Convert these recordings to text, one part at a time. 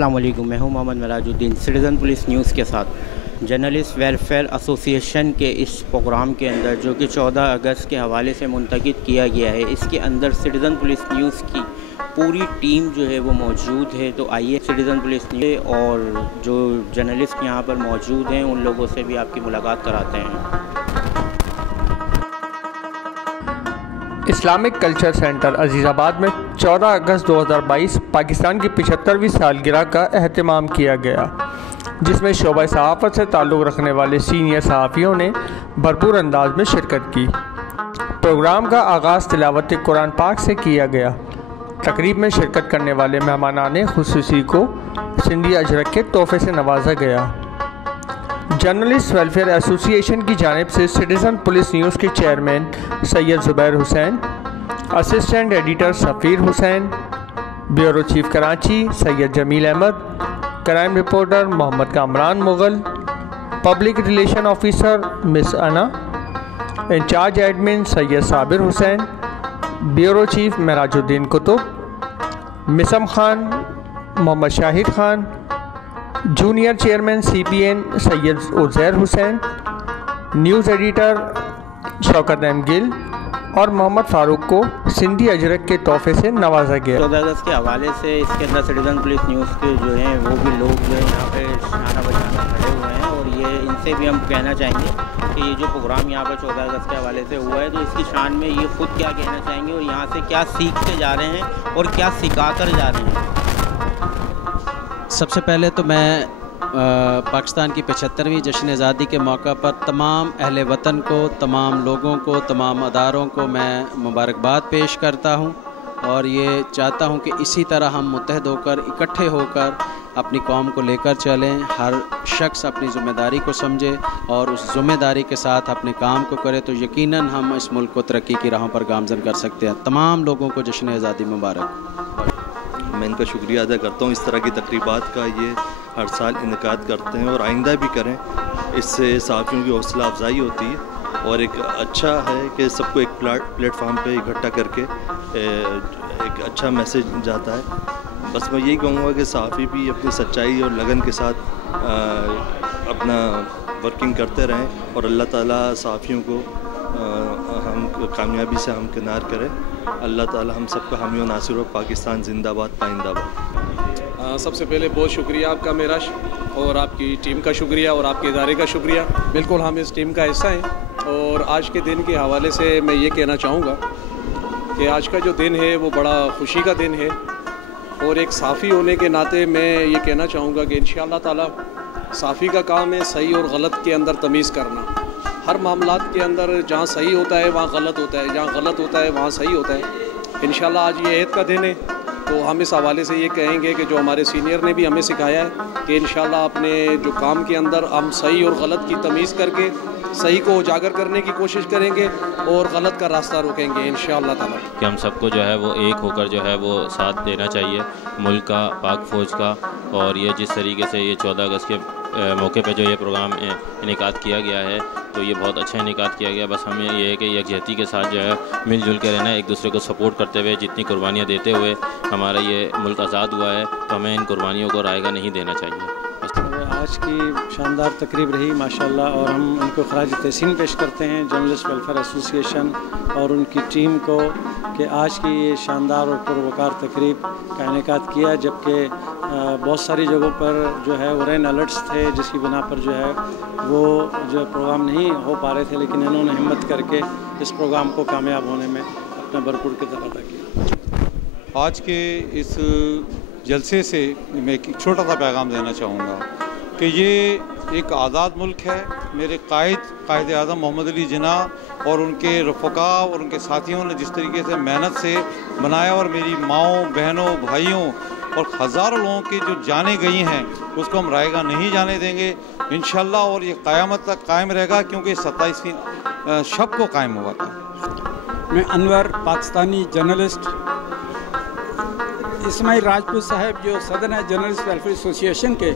अस्सलाम वालेकुम, मैं हूं मोहम्मद मराजुद्दीन सिटीज़न पुलिस न्यूज़ के साथ। जर्नलिस्ट वेलफेयर एसोसिएशन के इस प्रोग्राम के अंदर जो कि 14 अगस्त के हवाले से मुंतकिद किया गया है, इसके अंदर सिटीज़न पुलिस न्यूज़ की पूरी टीम जो है वो मौजूद है। तो आइए सिटीज़न पुलिस न्यूज़ और जो जर्नलिस्ट यहाँ पर मौजूद हैं उन लोगों से भी आपकी मुलाकात कराते हैं। इस्लामिक कल्चर सेंटर अजीज़ाबाद में 14 अगस्त 2022 पाकिस्तान की 75वीं सालगिरह का एहतमाम किया गया, जिसमें शोबा सहाफ़त से ताल्लुक़ रखने वाले सीनियर सहाफ़ियों ने भरपूर अंदाज में शिरकत की। प्रोग्राम का आगाज़ तिलावत कुरान पाक से किया गया। तकरीब में शिरकत करने वाले मेहमानाने खुसूसी को सिंधी अजरक के तोहफ़े से नवाजा गया। जर्नलिस्ट वेलफेयर एसोसिएशन की जानिब से सिटीज़न पुलिस न्यूज़ के chairman Syed Zubair Hussain, assistant editor Safeer Hussain, bureau chief Karachi Syed Jameel Ahmed, crime reporter Mohammad Kamran Mughal, public relation officer miss Ana, incharge admin Syed Sabir Hussain, bureau chief Merajuddin Qutub, Maisam Khan, Mohammad Shahid Khan, junior chairman CPN Syed Uzair Hussain, news editor Shaukat Aham Gill और मोहम्मद फ़ारूक को सिंधी अजरक के तोहफ़े से नवाजा गया। 14 अगस्त के हवाले से इसके अंदर सिटीज़न पुलिस न्यूज़ के जो हैं वो भी लोग जो है यहाँ पे शाना बजाना खड़े हुए हैं और ये इनसे भी हम कहना चाहेंगे कि ये जो प्रोग्राम यहाँ पर 14 अगस्त के हवाले से हुआ है तो इसकी शान में ये ख़ुद क्या कहना चाहेंगे और यहाँ से क्या सीखते जा रहे हैं और क्या सिखा कर जा रहे हैं। सबसे पहले तो मैं पाकिस्तान की 75वीं जश्न आज़ादी के मौका पर तमाम अहले वतन को, तमाम लोगों को, तमाम अदारों को मैं मुबारकबाद पेश करता हूं और ये चाहता हूं कि इसी तरह हम मुत्तहद होकर, इकट्ठे होकर अपनी कौम को लेकर चलें। हर शख्स अपनी ज़िम्मेदारी को समझे और उस ज़िम्मेदारी के साथ अपने काम को करे तो यकीनन हम इस मुल्क को तरक्की की राहों पर गामज़न कर सकते हैं। तमाम लोगों को जश्न आज़ादी मुबारक। मैं इनका शुक्रिया अदा करता हूँ। इस तरह की तकरीबात का ये हर साल इनेकाद करते हैं और आइंदा भी करें। इससे सहाफ़ियों की हौसला अफजाई होती है और एक अच्छा है कि सबको एक प्लेटफार्म पे इकट्ठा करके एक अच्छा मैसेज जाता है। बस मैं यही कहूँगा कि सहाफ़ी भी अपनी सच्चाई और लगन के साथ अपना वर्किंग करते रहें और अल्लाह ताला सहाफ़ियों को हम कामयाबी से हमकिनार करें। अल्लाह ताला हम सबका हामी और नासिर हो। पाकिस्तान जिंदाबाद, पाइंदाबाद। सबसे पहले बहुत शुक्रिया आपका मेराश और आपकी टीम का शुक्रिया और आपके इदारे का शुक्रिया। बिल्कुल हम इस टीम का हिस्सा हैं और आज के दिन के हवाले से मैं ये कहना चाहूँगा कि आज का जो दिन है वो बड़ा खुशी का दिन है और एक साफ़ी होने के नाते मैं ये कहना चाहूँगा कि इंशाअल्लाह ताला साफ़ी का काम है सही और गलत के अंदर तमीज़ करना। हर मामलात के अंदर जहाँ सही होता है वहाँ गलत होता है, जहाँ गलत होता है वहाँ सही होता है। इंशाअल्लाह आज ये ईद का दिन है तो हम इस हवाले से ये कहेंगे कि जो हमारे सीनियर ने भी हमें सिखाया है कि इंशाअल्लाह अपने जो काम के अंदर हम सही और गलत की तमीज़ करके सही को उजागर करने की कोशिश करेंगे और गलत का रास्ता रोकेंगे इंशाअल्लाह ताला। कि हम सबको जो है वो एक होकर जो है वो साथ देना चाहिए मुल्क का, पाक फ़ौज का। और ये जिस तरीके से ये 14 अगस्त के मौके पे जो ये प्रोग्राम इनेकाद किया गया है तो ये बहुत अच्छा इनेकाद किया गया। बस हमें ये है कि यकजहती के साथ जो है मिलजुल के रहना है, एक दूसरे को सपोर्ट करते हुए, जितनी कुर्बानियाँ देते हुए हमारा ये मुल्क आज़ाद हुआ है तो हमें इन कुर्बानियों को रायगा नहीं देना चाहिए। आज की शानदार तकरीब रही माशाल्लाह और हम उनको खराज तहसीन पेश करते हैं जर्नलिस्ट वेलफेयर एसोसिएशन और उनकी टीम को कि आज की ये शानदार और पुरवकार तकरीब का इनेकाद किया, जबकि बहुत सारी जगहों पर जो है वो रेन अलर्ट्स थे जिसकी बिना पर जो है वो जो प्रोग्राम नहीं हो पा रहे थे, लेकिन इन्होंने हिम्मत करके इस प्रोग्राम को कामयाब होने में अपना भरपूर किरदार अदा किया। आज के इस जलसे से मैं एक छोटा सा पैगाम देना चाहूँगा कि ये एक आज़ाद मुल्क है। मेरे कायद आज़म मोहम्मद अली जिन्ना और उनके रफ़क़ा और उनके साथियों ने जिस तरीके से मेहनत से बनाया और मेरी माओं, बहनों, भाइयों और हज़ारों लोगों की जो जानें गई हैं उसको हम रायगा नहीं जाने देंगे इंशाअल्लाह और ये क़यामत तक कायम रहेगा क्योंकि 27वीं शब को कायम हुआ था। मैं अनवर पाकिस्तानी जर्नलिस्ट इस्माइल राजपूत साहब जो सदर हैं जर्नलिस्ट वेलफेयर एसोसिएशन के,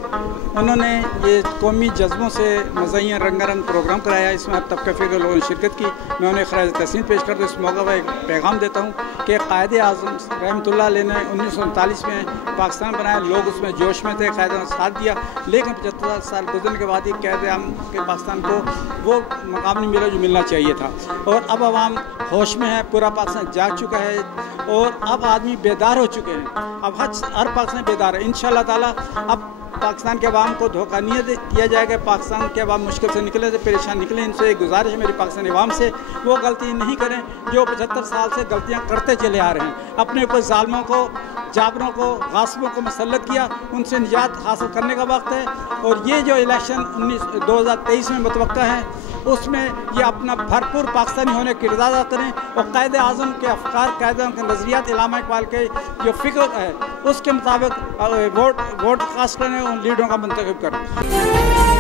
उन्होंने ये कौमी जज्बों से मज़ाहिया रंगारंग प्रोग्राम कराया। इसमें अब तबका फ़िक्र लोगों ने शिरकत की। मैं उन्हें खराज तहसीन पेश करता हूँ। इस मौका पर एक पैगाम देता हूँ कि कायदे आज़म रहमतुल्लाह अलैह ने 1939 में पाकिस्तान बनाया। लोग उसमें जोश में थे, कायदे ने साथ दिया, लेकिन 75 साल गुजरने के बाद ही कायदे आज़म के पाकिस्तान को वो मकाम नहीं मिला जो मिलना चाहिए था। और अब आवाम होश में है, पूरा पाकिस्तान जाग चुका है और अब आदमी बेदार हो चुके हैं। अब हर पाकिस्तान बेदार है। इंशाअल्लाह ताला अब पाकिस्तान के अवाम को धोखा नहीं दिया जाएगा। पाकिस्तान के अवाम मुश्किल से निकले, से परेशान निकले। इनसे एक गुजारिश है मेरी पाकिस्तानी अवाम से, वो गलती नहीं करें जो 75 साल से गलतियां करते चले आ रहे हैं। अपने ऊपर जालिमों को, जाबरों को, गासिबों को मुसल्लत किया, उनसे निजात हासिल करने का वक्त है। और ये जो इलेक्शन 2023 में मुतवक्का है, उसमें ये अपना भरपूर पाकिस्तानी होने की रज़ा अदा करें और कायदे आज़म के अफ़कार, कायदे आज़म के नज़रियात, इलामा इकबाल के जो फ़िक्र है उसके मुताबिक वोट कास्ट करें और लीडरों का मुंतखब करें।